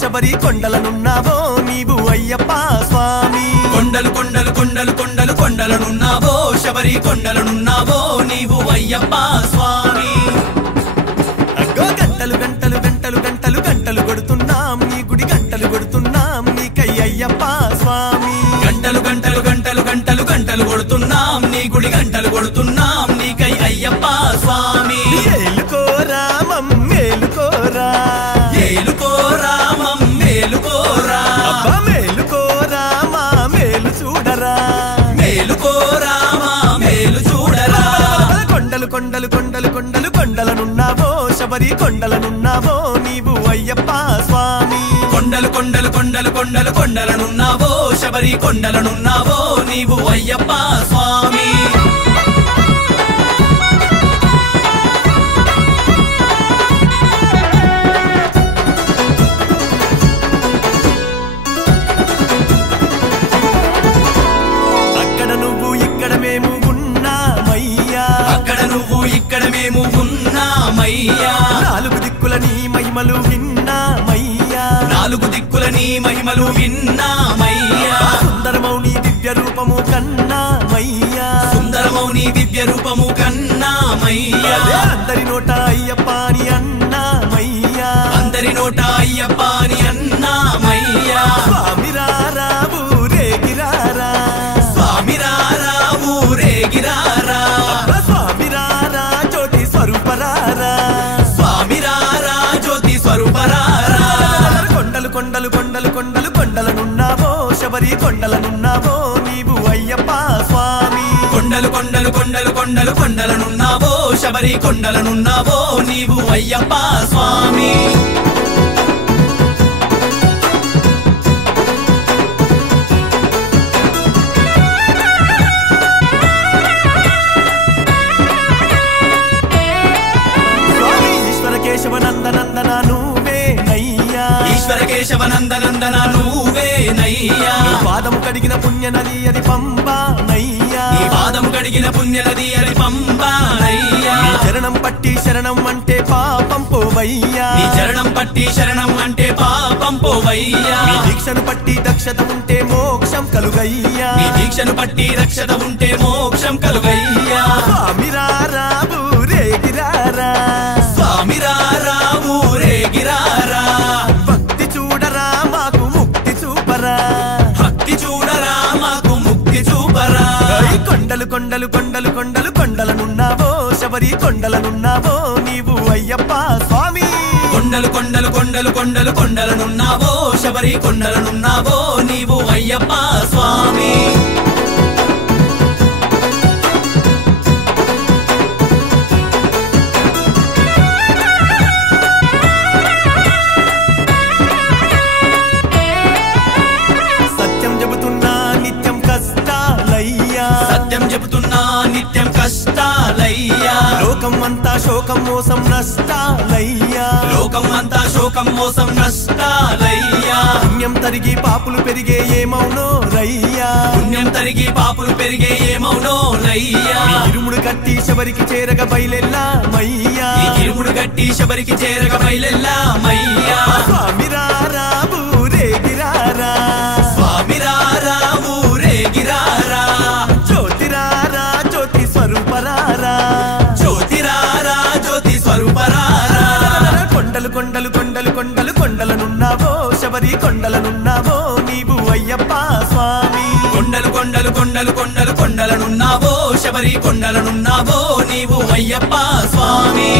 శబరి కొండలనున్నావో నీవు అయ్యప్ప స్వామి. కొండలు కొండలు కొండలు కొండలు కొండలనున్నావో శబరి కొండలనున్నావో నీవు అయ్యప్ప స్వామి. అగ్గో గంటలు గంటలు గంటలు గంటలు గంటలు కొడుతున్నాం నీ గుడి గంటలు కొడుతున్నాం నీకై అయ్యప్ప స్వామి. గంటలు గంటలు గంటలు గంటలు గంటలు కొడుతున్నాం నీ గుడి గంటలు కొడుతున్నాం నీకై అయ్యప్ప స్వామి. కొండలు కొండలు కొండలు కొండలనున్నావో శబరి కొండలనున్నావో నీవు అయ్యప్ప స్వామి. కొండలు కొండలు కొండలు కొండలు కొండలనున్నావో శబరి కొండలనున్నావో నీవు అయ్యప్ప స్వామి. నువ్వు ఇక్కడ మేము ఉన్నామయ్యా. నాలుగు దిక్కుల నీ మహిమలు విన్నామయ్యా. నాలుగు దిక్కుల నీ మహిమలు విన్నామయ్యా. సుందరమౌ నీ దివ్య రూపము కన్నామయ్యా. సుందరమౌ నీ దివ్య రూపము కన్నామయ్యా. అదే అందరి నోట కొండలు కొండలు కొండలు కొండలు కొండలనున్నావో శబరి కొండలనున్నావో నీవు అయ్యప్ప స్వామి. కొండలు కొండలు కొండలు కొండలు కొండలనున్నావో శబరి కొండలనున్నావో నీవు అయ్యప్ప స్వామి. ఈశ్వర కేశవ నందనందన నువ్వే నయ్యా పాదము కడిగిన పుణ్య నది అది పంబా నయ్యా పాదము కడిగిన పుణ్యనది అది పంపానయ్యా. నీ చరణం పట్టి శరణం అంటే పాపం పోవయ్యా. చరణం పట్టి శరణం అంటే పాపం పోవయ్యా. దీక్షను పట్టి దక్షత ఉంటే మోక్షం కలుగయ్యా. దీక్షను పట్టి రక్షత ఉంటే మోక్షం కలుగయ్యా. కొండలు కొండలు కొండలు కొండలు కొండలనున్నావో శబరి కొండలనున్నావో నీవు అయ్యప్ప స్వామి. కొండలు కొండలు కొండలు కొండలు కొండలనున్నావో శబరి కొండలనున్నావో లోకం అంతా శోకం మోసం నష్టాలయ్యా. లోకం అంతా శోకం మోసం నష్టాలయ్యా. పుణ్యం తరిగి పాపులు పెరిగే ఏమౌనో రయ్యా పుణ్యం తరిగి పాపులు పెరిగే ఏమౌనో లయ్యా నీ ఇరుముడు కట్టి శబరికి చేరగ బయలెల్లా మయ్యా ఈ కిరుముడు గట్టి శబరికి చేరగ బయలెల్లా మయ్యా స్వామి కొండలు కొండలు కొండలు కొండలనున్నావో శబరి కొండలనున్నావో నీవు అయ్యప్ప స్వామి. కొండలు కొండలు కొండలు కొండలు కొండలనున్నావో శబరి కొండలనున్నావో నీవు అయ్యప్ప స్వామి.